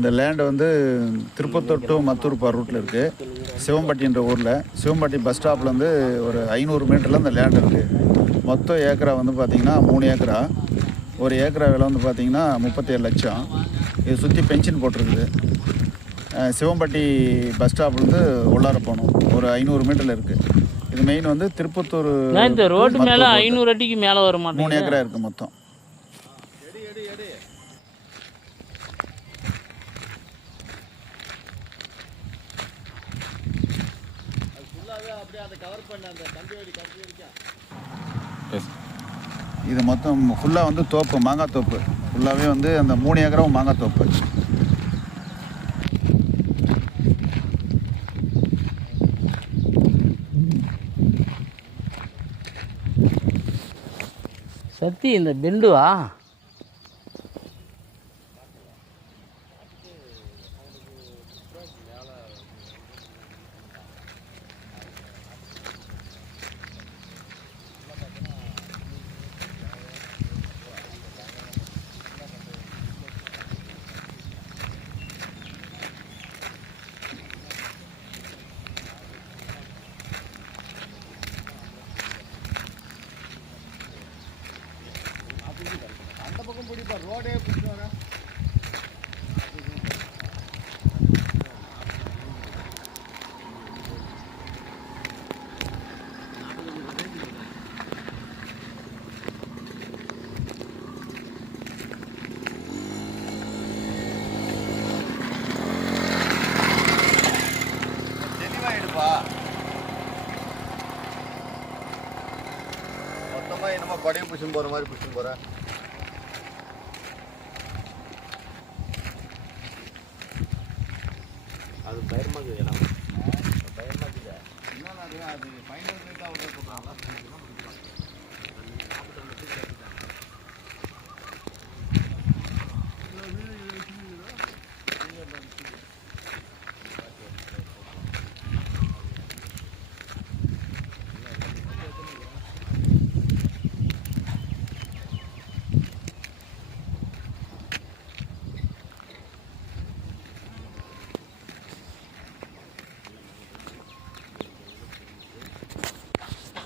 இந்த லேண்டு வந்து திருப்பத்தூர் டு மத்தூர் போகிற ரூட்டில் இருக்குது. சிவம்பட்டின்ற ஊரில் சிவம்பட்டி பஸ் ஸ்டாப்லேருந்து ஒரு 500 மீட்டரில் இந்த லேண்டு இருக்குது. மொத்தம் ஏக்கரா வந்து பார்த்திங்கன்னா 3 ஏக்கரா. ஒரு ஏக்கரா விலை வந்து பார்த்திங்கன்னா 37 லட்சம். இது சுற்றி பென்ஷன் போட்டிருக்குது. சிவம்பட்டி பஸ் ஸ்டாப்லேருந்து உள்ளார போகணும். ஒரு 500 மீட்டரில் இருக்குது. இது மெயின் வந்து திருப்பத்தூர் ரோடு மேலே 500 அடிக்கு மேலே வர மாட்டேன். 3 ஏக்கரா இருக்குது மொத்தம். இது மொத்தம் ஃபுல்லாக வந்து தோப்பு, மாங்காய் தோப்பு. ஃபுல்லாகவே வந்து அந்த 3 ஏக்கராவும் மாங்காய் தோப்பு. சத்தி இந்த பெண்டுவா அந்த பக்கம் பிடிப்பா ரோடே பிடிச்சி வர தெளிவாயிடுப்பா. மொத்தமாக என்னமோ கொடையை பிடிச்சுன்னு போகிற மாதிரி பிடிச்சுன்னு போகிறேன். அது பயமாக இடம் பயமாக இல்லை. இன்னும் அது ஃபைனல் ரேட்டாக அவ்வளோ சொல்கிறாங்களா?